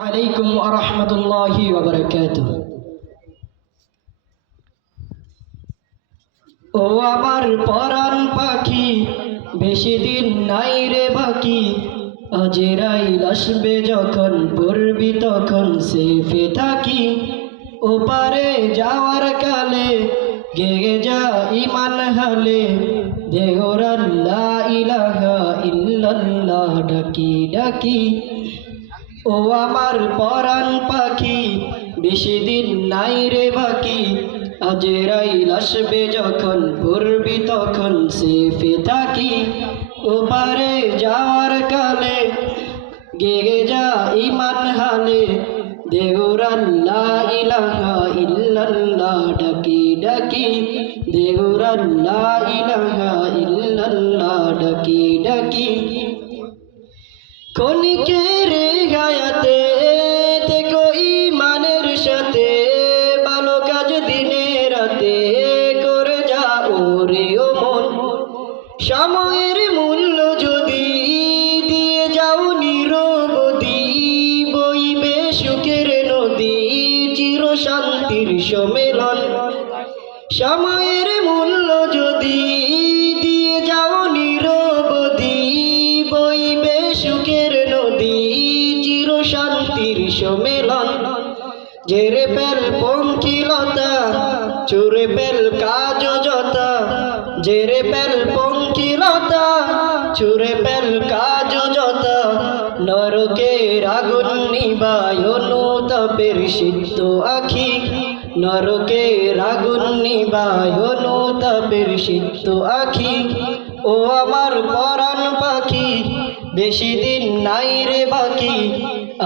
আলাইকুম ওয়া রাহমাতুল্লাহি ওয়া বারাকাতুহু। ও আমার পরাণ পাখি, বেশি দিন নাই রে বাকি। আজরাইল আসবে যখন, পড়বি তখন সেফে থাকি। ওপারে যাওয়ার কালে গেগে যা ইমান হালে, দেহরান লা ইলাহা ইল্লাল্লাহ ডাকি ডাকি। ও আমার পরাণ পাখি, বেশি দিন নাই রে বাকি। আজরাইল আসবে যখন, পড়বি তখন সেফে থাকি। ওপারে যাওয়ার কালে গেগে যা ইমান হালে, দেহরান লা ইলাহা ইল্লাল্লাহ ডাকি ডাকি। দেহরান লা ইলাহা ইল্লাল্লাহ ডাকি ডাকি। ক্ষণিকের গায়াতে থেকো ইমানের সাথে, ভালো কাজ দিনে রাতে করে যাও রে ও মন। সময়ের মূল্য যদি দিয়ে যাও নিরবধি, বইবে সুখের নদী, চির শান্তির সম্মেলন। সময়ের মূল্য যদি দিয়ে যাও নিরবধি, বইবে সুখের নদী, চির শান্তির সম্মেলন। জেরে পেল পঙ্কিলতা, চুরে পেল কাজ যতা। জেরে পেল পঙ্কিলতা, চুরে পেল কাজ যতা। নরকের আগুন নিবায় অনুতাপের সিদ্ধ আখি। নরকের আগুন নিবায় অনুতাপের সিদ্ধ আখি। ও আমার পরাণ পাখি, বেশি দিন নাই রে বাকি।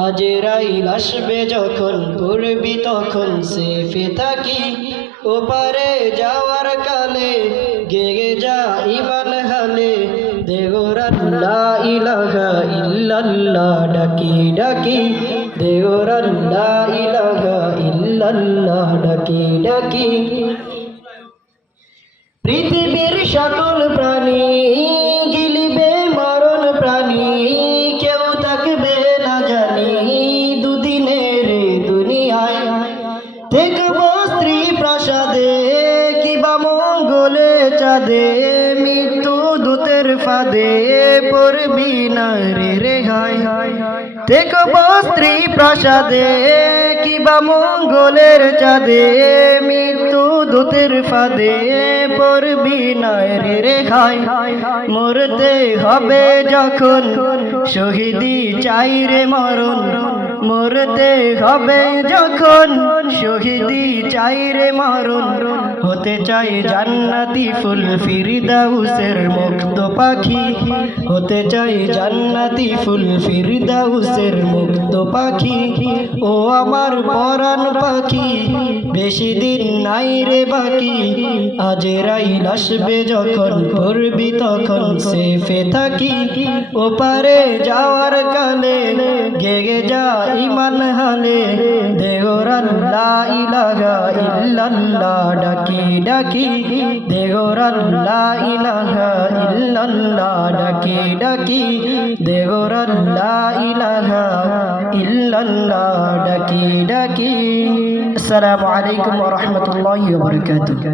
আজরাইল আসবে যখন, পড়বি তখন সেফে থাকি। ওপারে যাওয়ার কালে গেগে যা ইমান হালে, দেহরান লা ইলাহা ইল্লাল্লাহ ডাকি ডাকি। দেহরান লা ইলাহা ইল্লাল্লাহ ডাকি ডাকি। পৃথিবীর সকল প্রাণী গিলিবে মরণ প্রাণী, কেউ থাকবে না জানি দুদিনের দুনিয়ায়। দেখব স্ত্রী প্রাসাদে, কিবা মঙ্গলে চাঁদে, মৃত্যু দূতের ফাঁদে পড়বি না রে রেহাই। দেখব স্ত্রী প্রাসাদে, কিবা মঙ্গলের চাঁদে, মৃত্যু দূতের ফাঁদে পড়বি না রে রেহাই। মরতে হবে যখন, শহীদি চাই রে মরণ। মরতে হবে যখন, শহীদি চাই রে মরণ। হতে চাই জান্নাতি ফুল ফিরদাউসের মুক্ত পাখি। হতে চাই জান্নাতি ফুল ফিরদাউসের মুক্ত পাখি। ও আমার পরাণ পাখি, বেশি দিন নাই রে বাকি। আজরাইল আসবে যখন, পড়বি তখন সেফে থাকি। ওপারে যাওয়ার কালে গেগে যা ইমান হালে, দেহরান লা ইলাহা ইল্লাল্লাহ ডাকি ডাকি। দেহরান লা ইলাহা ইল্লাল্লাহ ডাকি ডাকি। দেহরান লা ইলাহা ইল্লাল্লাহ ডাকি ডাকি। আসসালামু আলাইকুম ওয়া রাহমাতুল্লাহি ওয়া বারাকাতুহু।